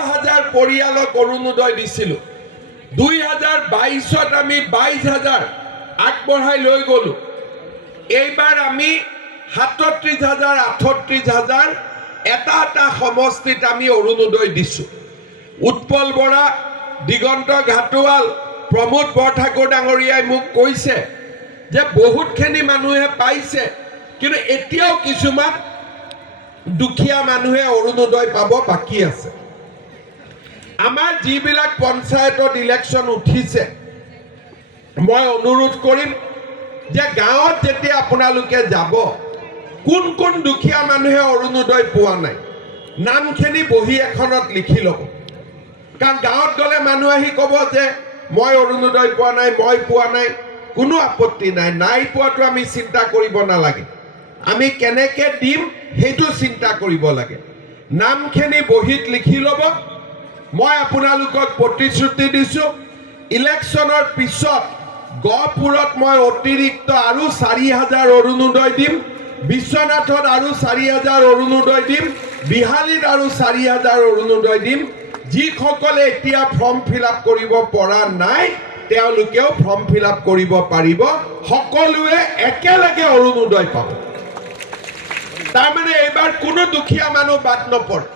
16,000 পৰিয়ালক অৰুণোদয় দিছিলোঁ। 2022ত আমি 22,000 আগবঢ়াই লৈ গ'লো। এইবাৰ আমি 37,000 38,000 এটা এটা সমষ্টিত আমি অৰুণোদয় দিছোঁ। উৎপল বৰা, দিগন্ত ঘাটোৱাল, প্ৰমোদ বৰঠাকুৰ ডাঙৰীয়াই মোক কৈছে যে বহুতখিনি মানুহে পাইছে, কিন্তু এতিয়াও কিছুমান দুখীয়া মানুহে অৰুণোদয় পাব বাকী আছে। আমাৰ যিবিলাক পঞ্চায়তত ইলেকশ্যন উঠিছে, মই অনুৰোধ কৰিম যে গাঁৱত যেতিয়া আপোনালোকে যাব, কোন কোন দুখীয়া মানুহে অৰুণোদয় পোৱা নাই নামখিনি বহি এখনত লিখি ল'ব। কাৰণ গাঁৱত গ'লে মানুহ আহি ক'ব যে মই অৰুণোদয় পোৱা নাই, মই পোৱা নাই। কোনো আপত্তি নাই, নাই পোৱাটো আমি চিন্তা কৰিব নালাগে। আমি কেনেকৈ দিম সেইটো চিন্তা কৰিব লাগে। নামখিনি বহীত লিখি ল'ব। মই আপোনালোকক প্ৰতিশ্ৰুতি দিছোঁ, ইলেকশ্যনৰ পিছত গহপুৰত মই অতিৰিক্ত আৰু 4,000 অৰুণোদয় দিম, বিশ্বনাথত আৰু 4,000 অৰুণোদয় দিম, বিহালীত আৰু 4,000 অৰুণোদয় দিম। যিসকলে এতিয়া ফৰ্ম ফিল আপ কৰিব পৰা নাই তেওঁলোকেও ফৰ্ম ফিল আপ কৰিব পাৰিব। সকলোৱে একেলগে অৰুণোদয় পাব। তাৰমানে এইবাৰ কোনো দুখীয়া মানুহ বাদ নপৰে।